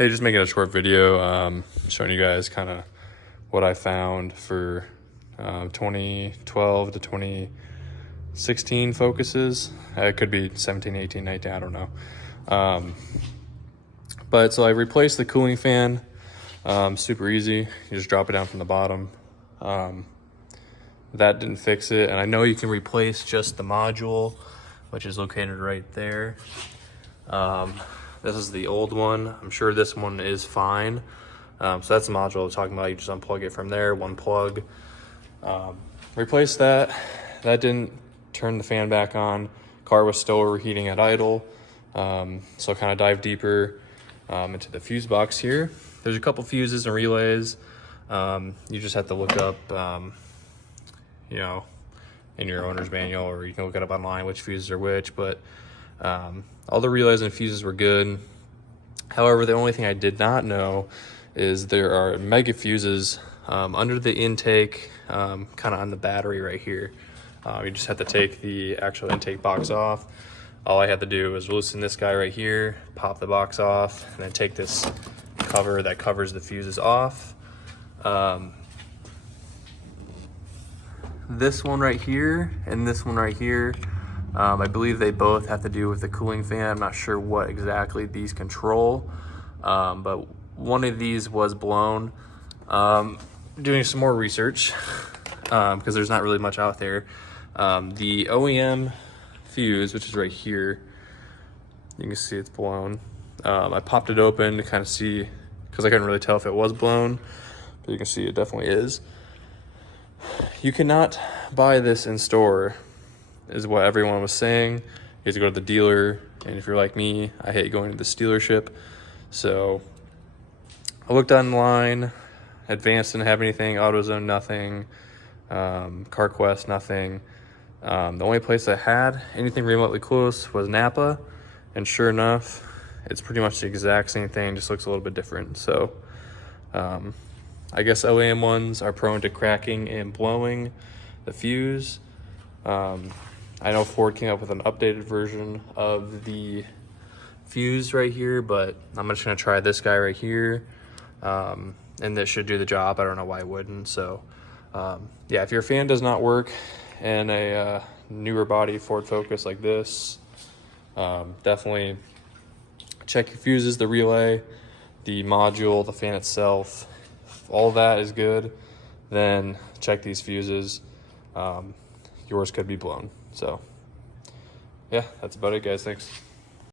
Hey, just making a short video showing you guys kind of what I found for 2012 to 2016 focuses. It could be 17, 18, 19, I don't know. But so I replaced the cooling fan. Super easy. You just drop it down from the bottom. That didn't fix it. And I know you can replace just the module, which is located right there. This is the old one. I'm sure this one is fine. So that's the module I was talking about. You just unplug it from there, one plug. Replace that. That didn't turn the fan back on. Car was still overheating at idle. So kind of dive deeper into the fuse box here. There's a couple fuses and relays. You just have to look up, you know, in your owner's manual, or you can look it up online which fuses are which, but all the relays and fuses were good. However, the only thing I did not know is there are mega fuses under the intake, kind of on the battery right here. You just have to take the actual intake box off. All I had to do was loosen this guy right here, pop the box off, and then take this cover that covers the fuses off. This one right here and this one right here, I believe they both have to do with the cooling fan. I'm not sure what exactly these control, but one of these was blown. Doing some more research, because there's not really much out there. The OEM fuse, which is right here, you can see it's blown. I popped it open to kind of see, because I couldn't really tell if it was blown, but you can see it definitely is. You cannot buy this in store, is what everyone was saying. You have to go to the dealer, and if you're like me, I hate going to the dealership. So I looked online. Advanced didn't have anything, AutoZone nothing, CarQuest nothing. The only place that had anything remotely close was Napa, and sure enough, it's pretty much the exact same thing, just looks a little bit different. So I guess OEM ones are prone to cracking and blowing the fuse. I know Ford came up with an updated version of the fuse right here, but I'm just gonna try this guy right here. And this should do the job. I don't know why it wouldn't. So yeah, if your fan does not work in a newer body Ford Focus like this, definitely check your fuses, the relay, the module, the fan itself. If all that is good, then check these fuses. Yours could be blown. So yeah, that's about it, guys. Thanks.